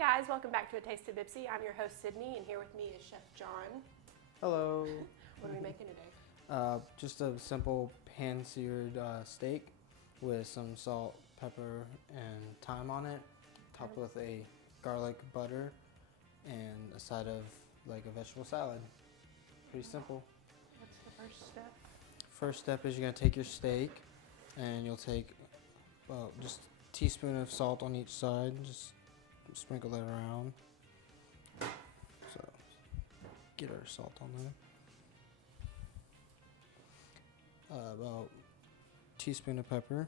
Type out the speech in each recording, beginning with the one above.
guys, welcome back to A Taste of BPCC. I'm your host Sydney, and here with me is Chef John. Hello. What are we making today? Just a simple pan-seared steak with some salt, pepper, and thyme on it, topped with a garlic butter and a side of like a vegetable salad. Pretty simple. What's the first step? First step is you're gonna take your steak and you'll take just a teaspoon of salt on each side. Just sprinkle that around. So get our salt on there. About a teaspoon of pepper,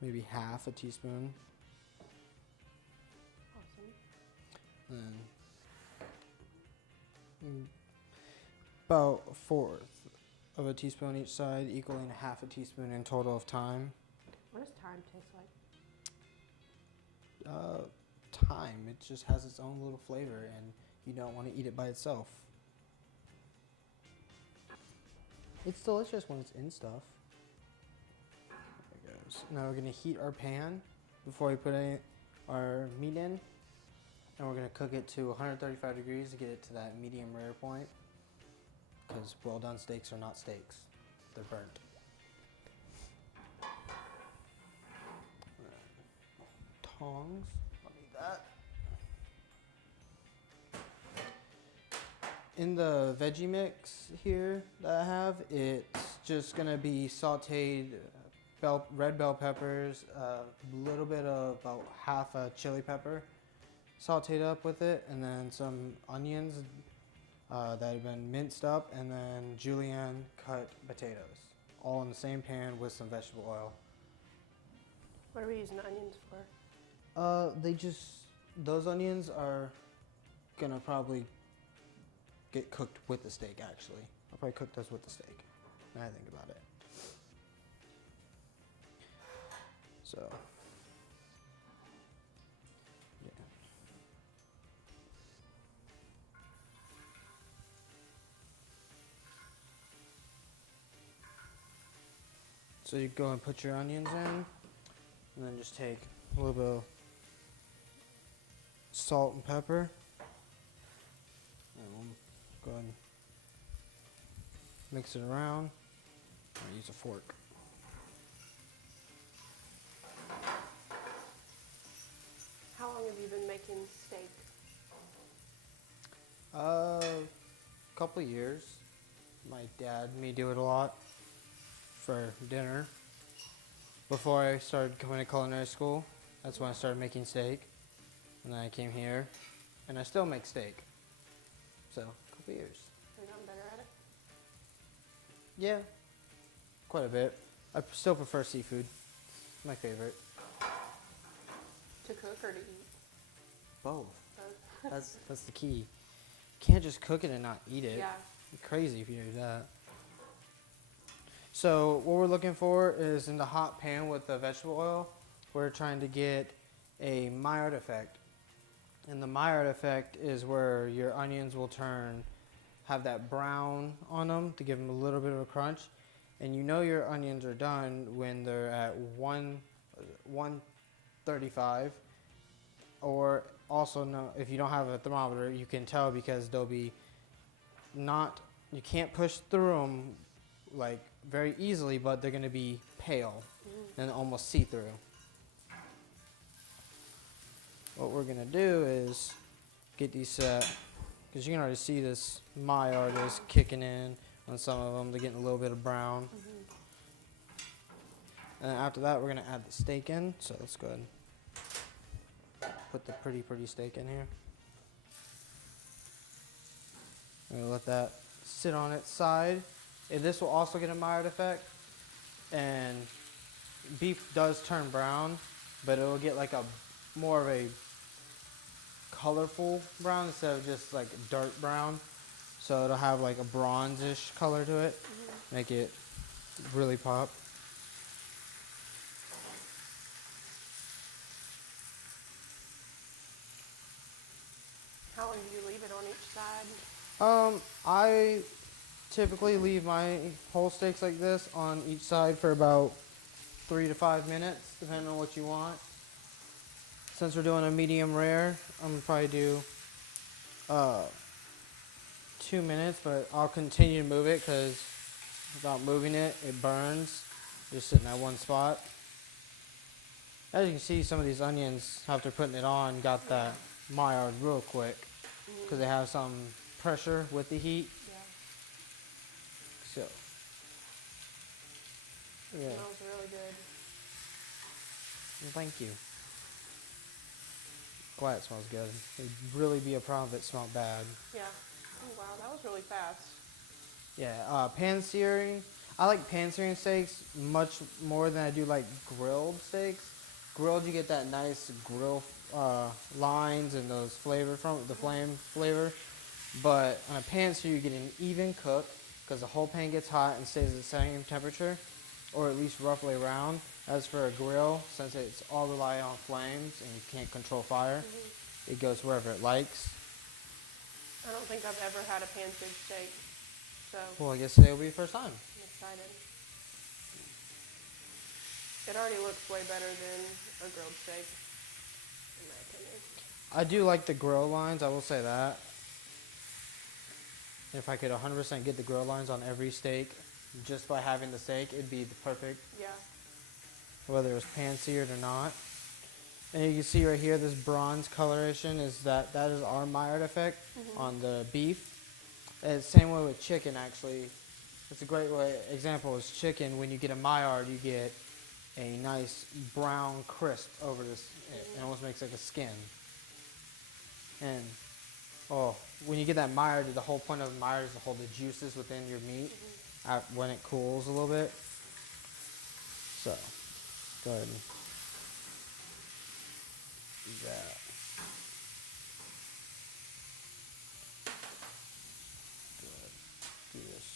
maybe half a teaspoon, Awesome. and about a fourth of a teaspoon each side, equaling a half a teaspoon in total of thyme. What does thyme taste like? Thyme, it just has its own little flavor, and you don't want to eat it by itself. It's delicious when it's in stuff. There it goes. Now we're gonna heat our pan before we put our meat in, and we're gonna cook it to 135 degrees to get it to that medium rare point, because well done steaks are not steaks, they're burnt. Tongs, I'll need that. In the veggie mix here that I have, it's just gonna be sauteed red bell peppers, a little bit of about half a chili pepper sauteed up with it, and then some onions that have been minced up, and then julienne cut potatoes, all in the same pan with some vegetable oil. What are we using onions for? Those onions are gonna probably get cooked with the steak, actually. I'll probably cook those with the steak, now I think about it. So, yeah. So you go and put your onions in, and then just take a little bit of salt and pepper. And we'll go ahead and mix it around. I'll use a fork. How long have you been making steak? A couple years. My dad made me do it a lot for dinner. Before I started going to culinary school, that's when I started making steak. And then I came here, and I still make steak. So, a couple years. Have you gotten better at it? Yeah, quite a bit. I still prefer seafood. My favorite. To cook or to eat? Both. Both. That's the key. Can't just cook it and not eat it. Yeah. You're crazy if you do that. So what we're looking for is in the hot pan with the vegetable oil, we're trying to get a Maillard effect. And the Maillard effect is where your onions will have that brown on them to give them a little bit of a crunch. And you know your onions are done when they're at 135. Or also, no, if you don't have a thermometer, you can tell because they'll be you can't push through them like very easily, but they're going to be pale and almost see-through. What we're going to do is get these set, because you can already see this Maillard is kicking in on some of them. They're getting a little bit of brown. And then after that, we're going to add the steak in. So let's go ahead and put the pretty steak in here. I'm going to let that sit on its side. And this will also get a Maillard effect. And beef does turn brown, but it'll get like more of a colorful brown instead of just like dark brown. So it'll have like a bronzish color to it, make it really pop. How long do you leave it on each side? I typically leave my whole steaks like this on each side for about 3 to 5 minutes, depending on what you want. since we're doing a medium rare, I'm gonna probably do 2 minutes, but I'll continue to move it because without moving it, it burns. Just sitting at one spot. As you can see, some of these onions, after putting it on, got that Maillard real quick because they have some pressure with the heat. Yeah. So, yeah. Smells really good. Well, thank you. Glad it smells good. It'd really be a problem if it smelled bad. Yeah. Oh wow, that was really fast. Yeah, pan searing. I like pan searing steaks much more than I do like grilled steaks. Grilled, you get that nice grill lines and those flavor from the flame flavor. But on a pan sear, you get an even cook because the whole pan gets hot and stays at the same temperature, or at least roughly around. As for a grill, since it's all reliant on flames and you can't control fire, it goes wherever it likes. I don't think I've ever had a pan-seared steak, so Well, I guess today will be the first time. I'm excited. It already looks way better than a grilled steak, in my opinion. I do like the grill lines, I will say that. If I could 100% get the grill lines on every steak, just by having the steak, it'd be the perfect, Yeah. whether it was pan seared or not. And you can see right here, this bronze coloration is that is our Maillard effect on the beef. And it's the same way with chicken, actually. It's a great way. Example is chicken. When you get a Maillard, you get a nice brown crisp over this. It almost makes like a skin. And when you get that Maillard, the whole point of Maillard is to hold the juices within your meat when it cools a little bit. So, go ahead and do that. Go ahead, do this.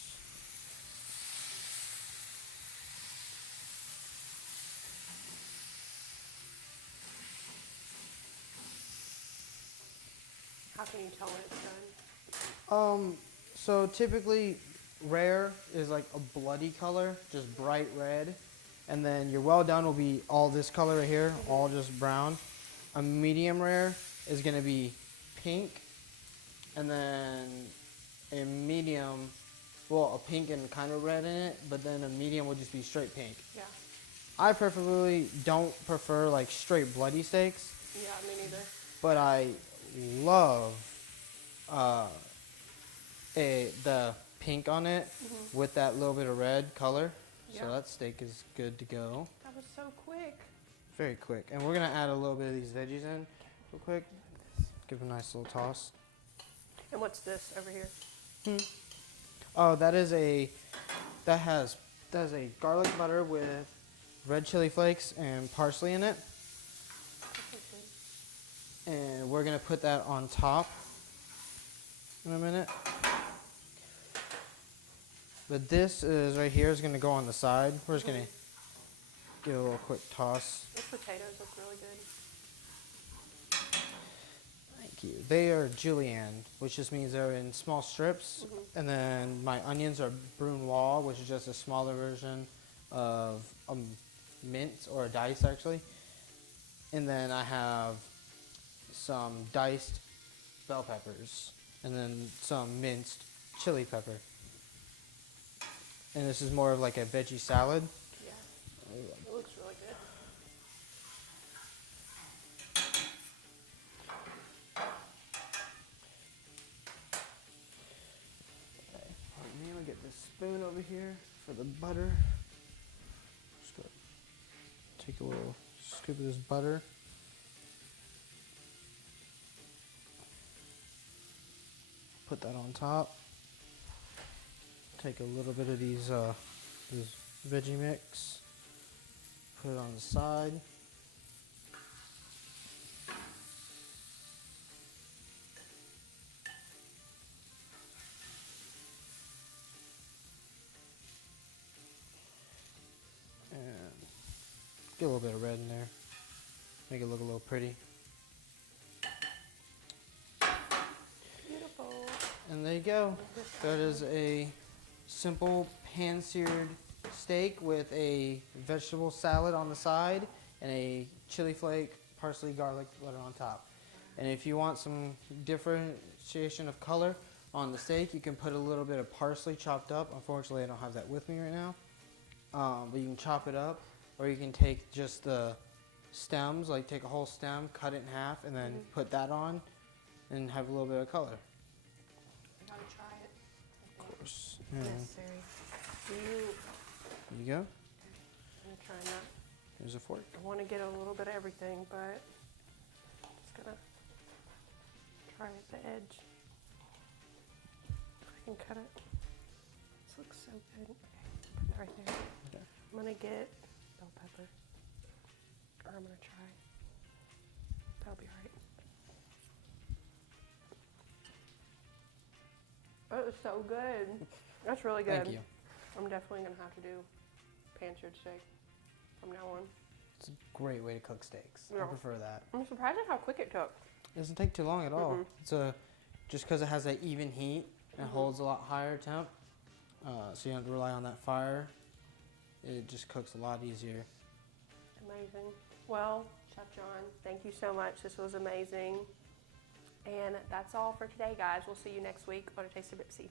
How can you tell when it's done? So typically rare is like a bloody color, just bright red. And then your well done will be all this color right here, all just brown. A medium rare is gonna be pink. And then a medium, well, a pink and kind of red in it, but then a medium will just be straight pink. Yeah. I preferably don't prefer like straight bloody steaks, Yeah, me neither. but I love the pink on it with that little bit of red color. Yeah. So that steak is good to go. That was so quick. Very quick. And we're gonna add a little bit of these veggies in real quick. Give them a nice little toss. And what's this over here? Oh, that is a garlic butter with red chili flakes and parsley in it. And we're gonna put that on top in a minute. But this is right here is gonna go on the side. We're just gonna give it a little quick toss. Those potatoes look really good. Thank you. They are julienne, which just means they're in small strips. And then my onions are brunoise, which is just a smaller version of a mint or a dice actually. And then I have some diced bell peppers and then some minced chili pepper. And this is more of like a veggie salad. Yeah. It looks really good. Let me get this spoon over here for the butter. Just go take a little scoop of this butter. Put that on top. Take a little bit of these veggie mix. Put it on the side. And get a little bit of red in there. Make it look a little pretty. Beautiful. And there you go. That is a simple pan-seared steak with a vegetable salad on the side and a chili flake parsley, garlic butter on top. And if you want some differentiation of color on the steak, you can put a little bit of parsley chopped up. Unfortunately, I don't have that with me right now. But you can chop it up, or you can take just the stems, like take a whole stem, cut it in half, and then put that on, and have a little bit of color. I gotta try it. Of course. Necessary. There you go. I'm gonna try that. There's a fork. I want to get a little bit of everything, but just gonna try at the edge. If I can cut it. This looks so good. Okay, put that right there. Okay. I'm gonna get bell pepper, or I'm gonna try. That'll be alright. Oh, it's so good. That's really good. Thank you. I'm definitely gonna have to do pan-seared steak from now on. It's a great way to cook steaks. Yeah. I prefer that. I'm surprised at how quick it took. It doesn't take too long at all. It's just because it has that even heat and holds a lot higher temp, so you don't have to rely on that fire. It just cooks a lot easier. Amazing. Well, Chef John, thank you so much. This was amazing. And that's all for today, guys. We'll see you next week on A Taste of BPCC.